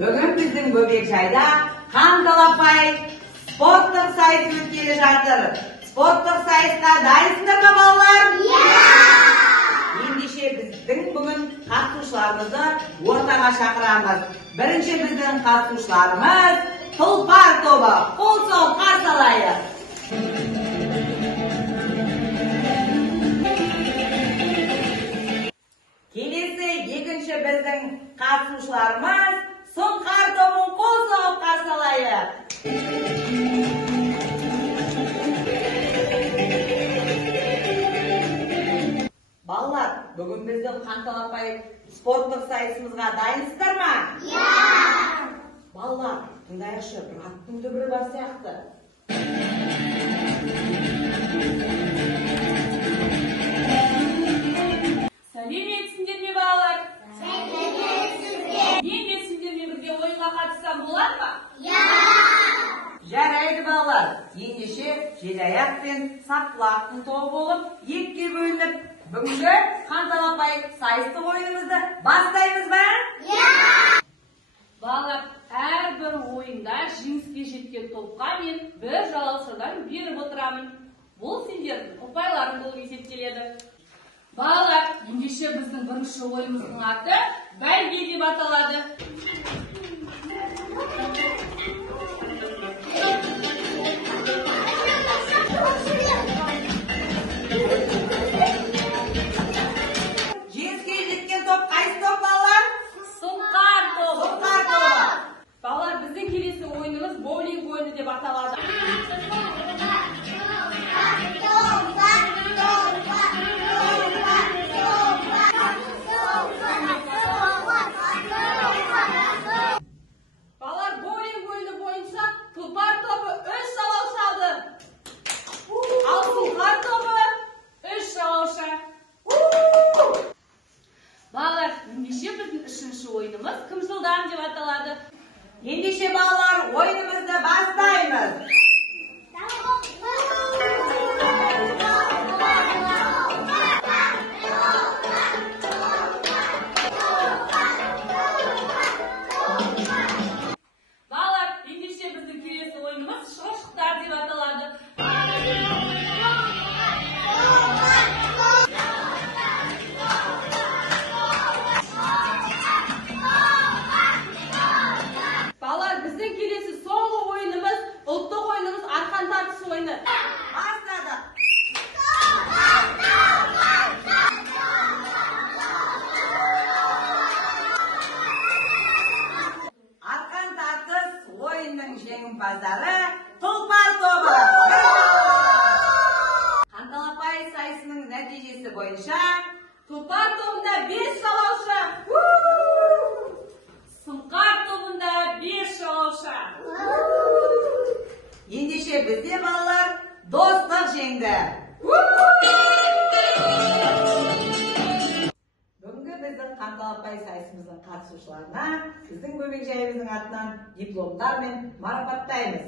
Bugün bizim Böbekçay'da kan talapay sportluk sayısı келе жатыр. Sportluk sayısına dayısınдар mı балалар? Ендеше біздің бүгін қатысушыларымызды ортаға шақырамыз. Бірінші біздің қатысушыларымыз Тұлпар тобы. Қол соғып қарсы алайық. Келесі екінші біздің қатысушыларымыз Сұңқар тобын. Қол соғып қарсы алайық. Балалар, бүгін біздің қан талапай спорттық сайысымызға дайынсыздар ма? Балалар, тыңдайықшы, бір аттың дүбірі бар сияқты. Сәлеметсіңдер ме балалар? Сәлеметсіздер. Мен сендермен бірге ойынға қатыссам болады ма? Жарайды балалар, ендеше желаяқ пен саққұлақтың тобы болып, екіге бөлініп, бүгінгі қан талапай сайыстық ойынымызды бастаймыз ба? Балалар, әрбір ойында жеңіске жеткен топқа мен бір жалаушадан беріп отырамын. Бұл сендердің ұпайларың болып есептеледі. Балалар, ендеше біздің бірінші ойымыздың аты бәйге деп аталады. Жеңіске жеткен топ қайсы топ балалар? Сұңқар тобы. Сұңқар тобы. Балалар, біздің келесі ойынымыз боулинг ойыны деп аталады. Балалар, боулинг ойыны бойынша Тұлпар тобы 3 жалауша алды. Ал Сұңқар тобы 3 жалауша. Балалар, ендеше біздің үшінші ойынымыз кім жылдам деп аталады. Ендеше балалар, ойынымызды бастаймыз. Балалар, ендеше біздің келесі ойынымыз шошықтар деп аталады. Балалар, біздің келесі соңғы ойынымыз ұлттық ойынымыз арқан тартыш ойыны. Бастадық. Арқан тартыс ойынның жеңімпаздары Тұлпар тобы. Қан талапай сайысының нәтижесі бойынша Тұлпар тобында 5 жалауша. Сұңқар тобында 5 жалауша. ендеше бізде балалар достық жеңді. Бүгінгі біздің қан талапай сайысымыздың қатысушыларына біздің Бөбекжайымыздың атынан дипломдар мен марапаттаймыз.